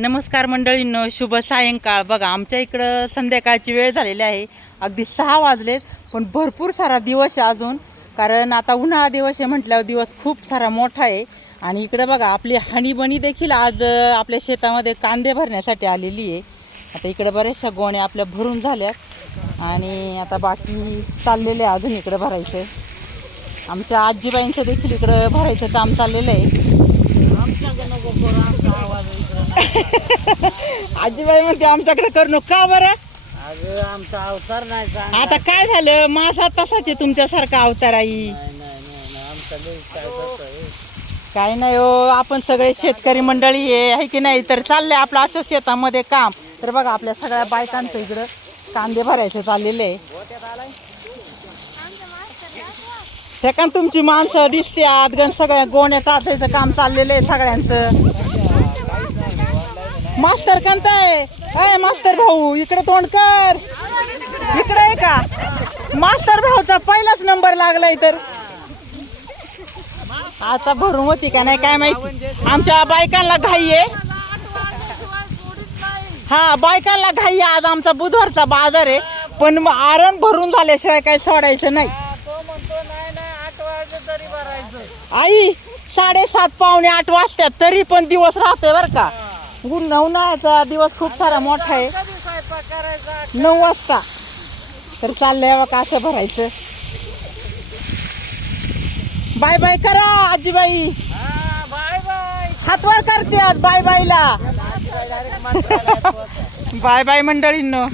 नमस्कार मंडळींनो, शुभ सायंकाळ. बघा आमच्या इकडं संध्याकाळची वेळ झालेली आहे. अगदी 6 वाजलेत, पण भरपूर सारा दिवस आहे अजून. कारण आता उन्हाळा दिवस आहे म्हटल्यावर दिवस खूप सारा मोठा आहे. आणि इकडं बघा आपली हनीबनी देखील आज आपल्या शेतामध्ये कांदे भरण्यासाठी आलेली आहे. आता इकडे बऱ्याचशा गोण्या आपल्या भरून झाल्यात आणि आता बाकी चाललेले आहे अजून इकडं भरायचं. आमच्या आजीबाईंचं देखील इकडं भरायचं काम चाललेलं आहे. आजीबाई म्हणते आमच्याकडे करू नको. का बरं? आमचा अवतार नाही. आता काय झालं, माझा तसाच आहे तुमच्यासारखा अवतार आई. काय नाही हो, आपण सगळे शेतकरी मंडळी आहे की नाही. तर चाललंय आपलं असं शेतामध्ये काम. तर बघा आपल्या सगळ्या बायकांचं इकडं कांदे भरायचे चाललेले आहे. सेकंड तुमची माणसं दिसते आत गण सगळ्या गोण्या टाचायचं काम चाललेलं आहे सगळ्यांचं. मास्तर कंताय आहे मास्तर भाऊ, इकडे तोंड कर. इकडे आहे का मास्तर भाऊचा पहिलाच नंबर लागलाय. तर आता भरून होती का नाही काय माहिती. आमच्या बायकांना घाई आहे. हा बायकांना घाई आहे. आज आमचा बुधवारचा बाजार आहे, पण आरण भरून झाल्याशिवाय काही सोडायचं नाही. आई 7:30 पावणे 8 वाजतात तरी पण दिवस राहतोय बर का. उन्हाळ्याचा दिवस खूप सारा मोठा आहे. 9 वाजता तर चाललंय बघा असं भरायचं. बाय बाय करा आजीबाई. हातवर करते बाय बायला. Bye bye मंडळींनो.